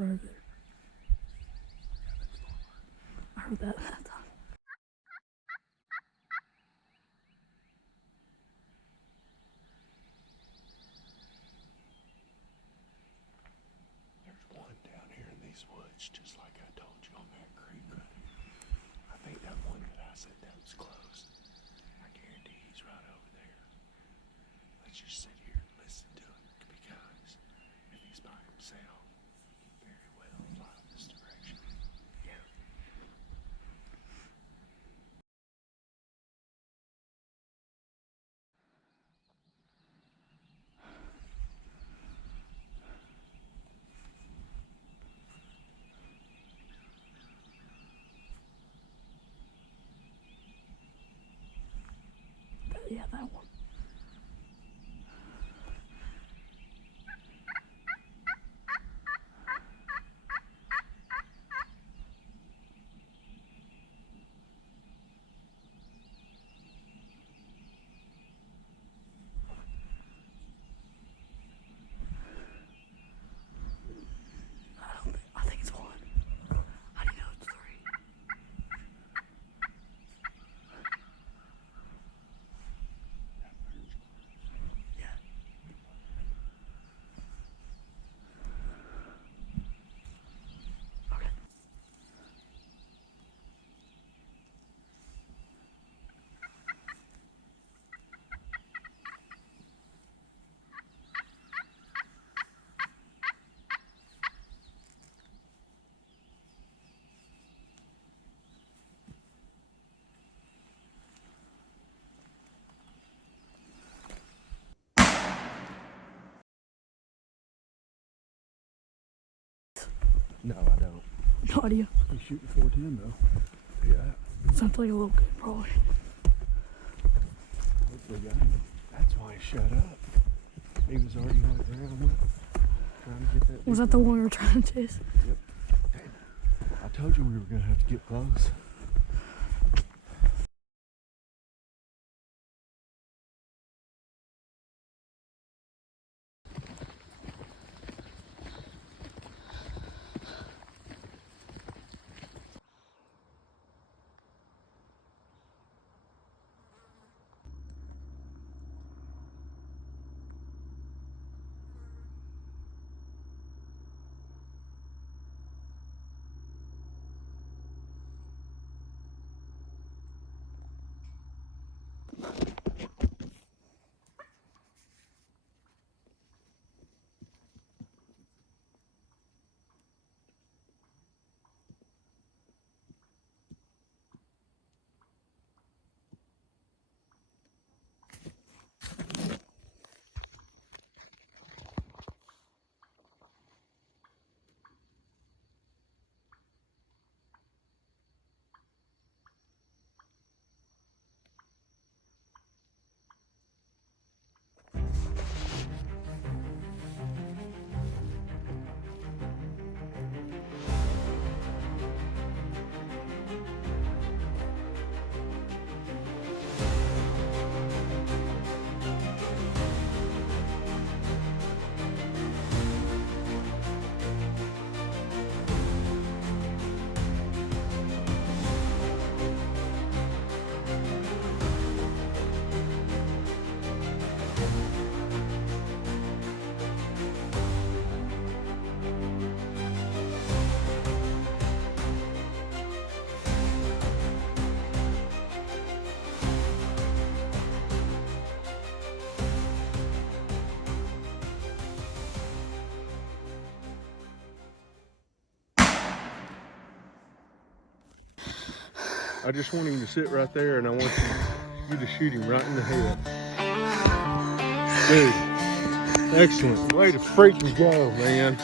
right there. I heard that time. There's one down here in these woods, just like I told you on that creek running. I think that one that I said that was closed. I guarantee he's right over there. Let's just sit here and listen to him, because if he's by himself, very well fly this direction. Yeah. Yeah, that one. I think it's one. How do you know it's three? Yeah. Okay. No, I don't. No idea. He's shooting 410 though. Yeah. Sounds like a little kid, probably. Hopefully got him. That's why he shut up. He was already on the ground trying to get that. Was that the one we were trying to chase? Yep. Damn. I told you we were going to have to get close. I just want him to sit right there, and I want you to shoot him right in the head. Dude, excellent. Way to freaking go, man.